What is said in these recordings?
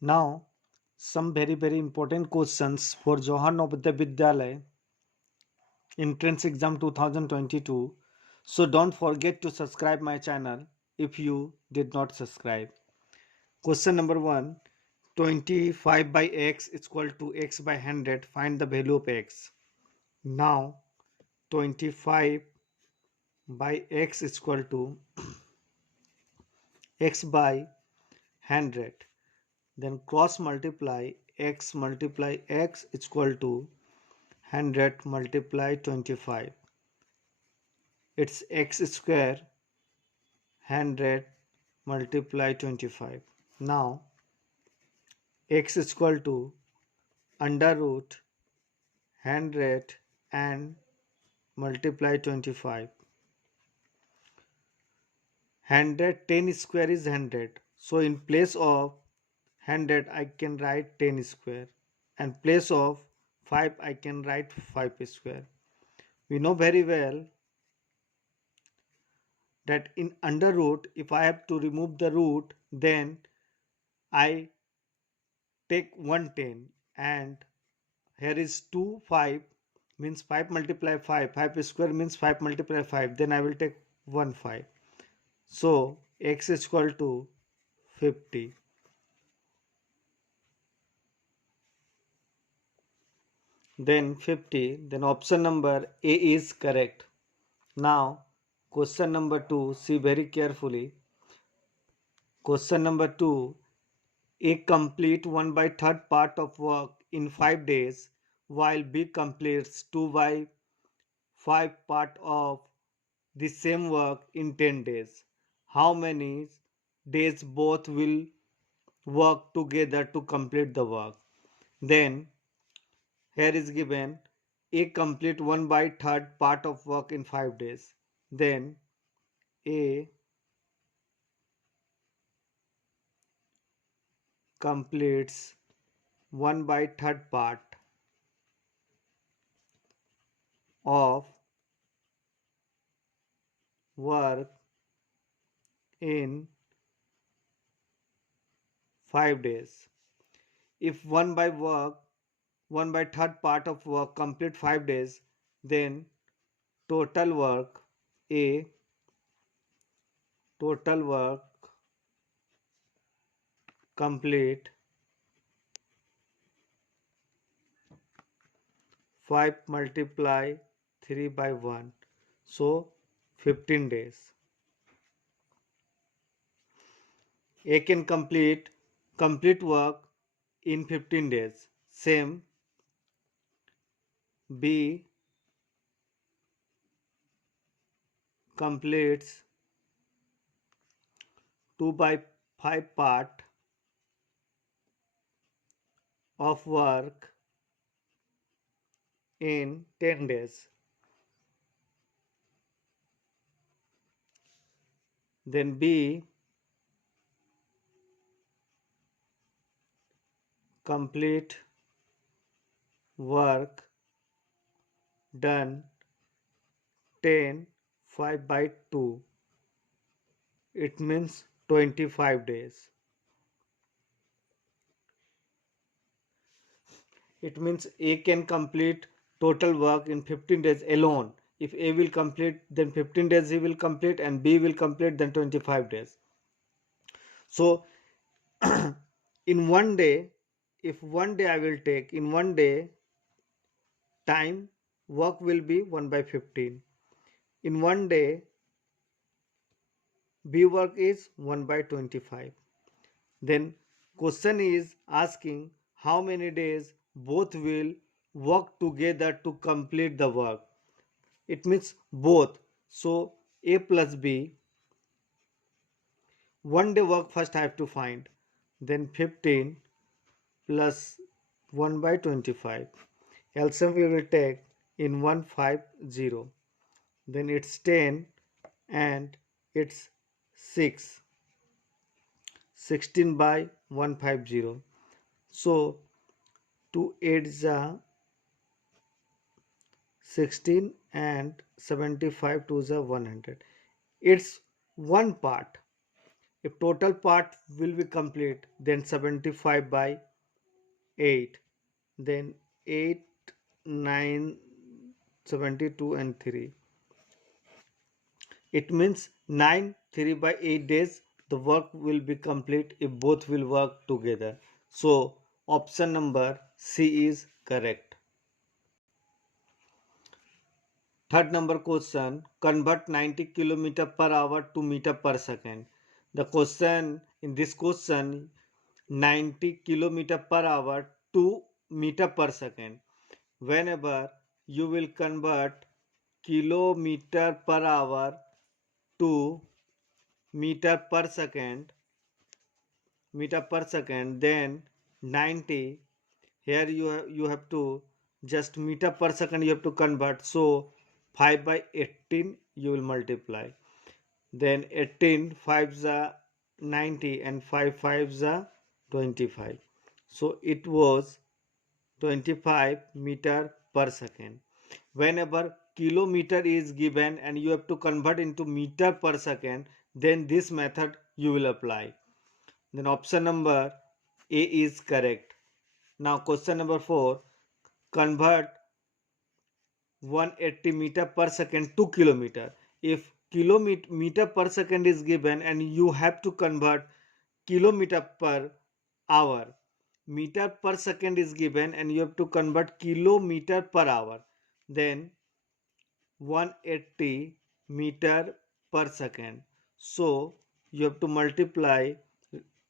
Now, some very important questions for Jawahar Navodaya Vidyalaya Entrance Exam 2022. So don't forget to subscribe my channel if you did not subscribe. Question number 1. 25 by x is equal to x by 100. Find the value of x. Now 25 by x is equal to x by 100. Then cross multiply x multiply x is equal to 100 multiply 25. It's x square 100 multiply 25. Now x is equal to under root 100 and multiply 25. 100 10 square is 100. So in place of 100 I can write 10 square, and place of 5 I can write 5 square. We know very well that in under root, if I have to remove the root, then I take 110, and here is 2 5 means 5 multiply 5, 5 square means 5 multiply 5, then I will take 1 5. So x is equal to 50. Then 50, then option number A is correct. Now question number 2, see very carefully. Question number 2, A complete 1 by third part of work in 5 days, while B completes 2 by 5 part of the same work in 10 days. How many days both will work together to complete the work? Then here is given A complete 1 by third part of work in 5 days. Then A completes 1 by third part of work in 5 days. If 1 by third part of work complete 5 days, then total work A total work complete 5 multiply 3 by 1, so 15 days. A can complete work in 15 days. Same B completes 2 by 5 part of work in 10 days. Then B complete work done 10 5 by 2, it means 25 days. It means A can complete total work in 15 days alone. If A will complete, then 15 days he will complete, and B will complete, then 25 days. So in one day, if one day I will take, in one day time work will be 1 by 15. In one day B work is 1 by 25. Then question is asking how many days both will work together to complete the work. It means both. So A plus B, one day work first I have to find. Then 15 plus 1 by 25. LCM we will take in 150. Then it's 10 and it's 6. 16 by 150. So 2 8 is 16 and 75 to the 100. It's one part. If total part will be complete, then 75 by 8, then 8, 9, 72 and 3. It means 9, 3 by 8 days the work will be complete if both will work together. So option number C is correct. Third number question, convert 90 kilometer per hour to meter per second. The question in this question, 90 kilometer per hour to meter per second. Whenever you will convert kilometer per hour to meter per second, then 90, here you have to just meter per second you have to convert, so 5 by 18 you will multiply, then 18 5s are 90 and 5 5s are 25, so it was 25 meter per second. Whenever kilometer is given and you have to convert into meter per second, then this method you will apply. Then option number A is correct. Now question number 4, convert 180 meter per second to kilometer. If kilometer per second is given and you have to convert kilometer per hour, meter per second is given and you have to convert kilometer per hour, then 180 meter per second. So you have to multiply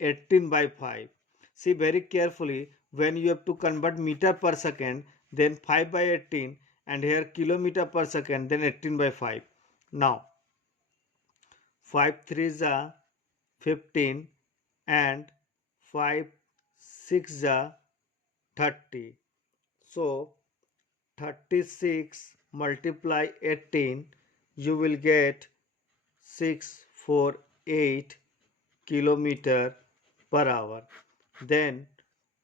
18 by 5. See very carefully, when you have to convert meter per second, then 5 by 18, and here kilometer per second, then 18 by 5. Now 5 3s are 15 and 5 6 are 30. So 36 multiply 18, you will get 648 kilometer per hour. Then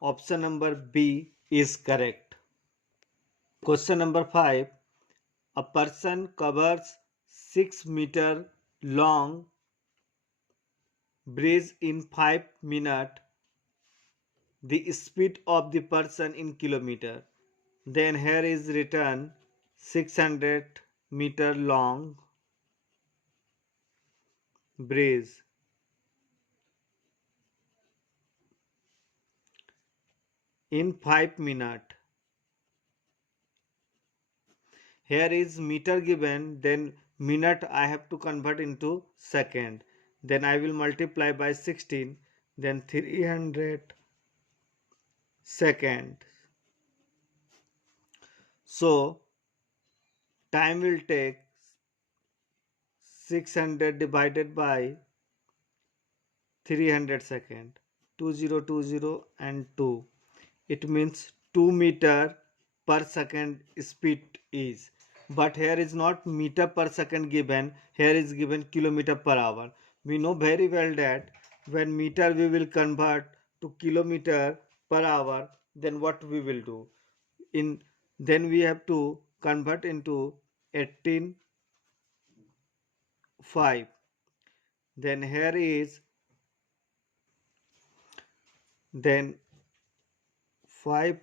option number B is correct. Question number 5, a person covers 6-meter long bridge in 5 minutes, the speed of the person in kilometer. Then here is written 600-meter long bridge in 5 minutes. Here is meter given, then minute I have to convert into second. Then I will multiply by 16, then 300 second. So time will take 600 divided by 300 second, 2020 and 2. It means 2 meter per second speed is. But here is not meter per second given, here is given kilometer per hour. We know very well that when meter we will convert to kilometer per hour, then what we will do? In then we have to convert into 18.5. Then here is then 5,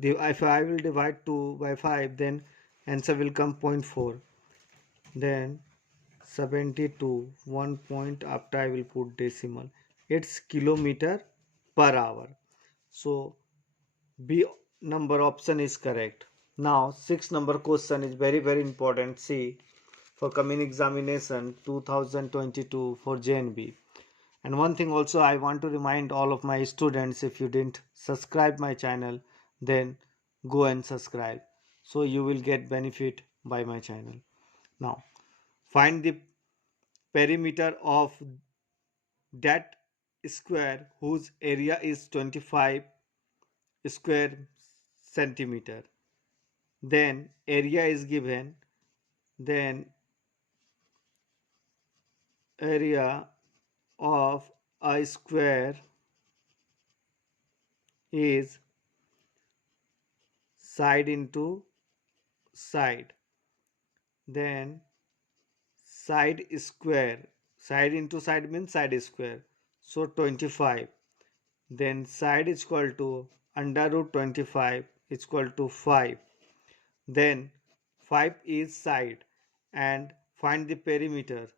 if I will divide 2 by 5, then answer will come 0.4. Then 72, 1 point after I will put decimal. It's kilometer per hour. So B number option is correct. Now 6 number question is very important. See, for coming examination 2022 for JNB. And one thing also I want to remind all of my students, if you didn't subscribe my channel, then go and subscribe, so you will get benefit by my channel. Now find the perimeter of that square whose area is 25 square centimeter. Then area is given, then area of a square is side into side, then side square, Side into side means side square. So 25. Then side is equal to under root 25 is equal to 5. Then 5 is side and find the perimeter.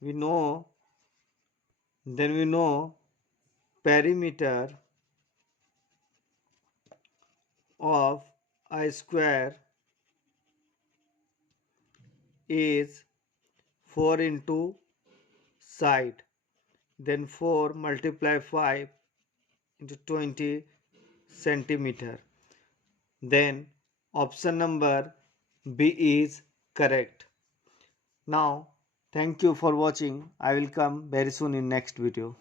We know, then we know perimeter of a square is 4 into side. Then 4 multiply 5 into 20 centimeter. Then option number B is correct. Now, thank you for watching. I will come very soon in next video.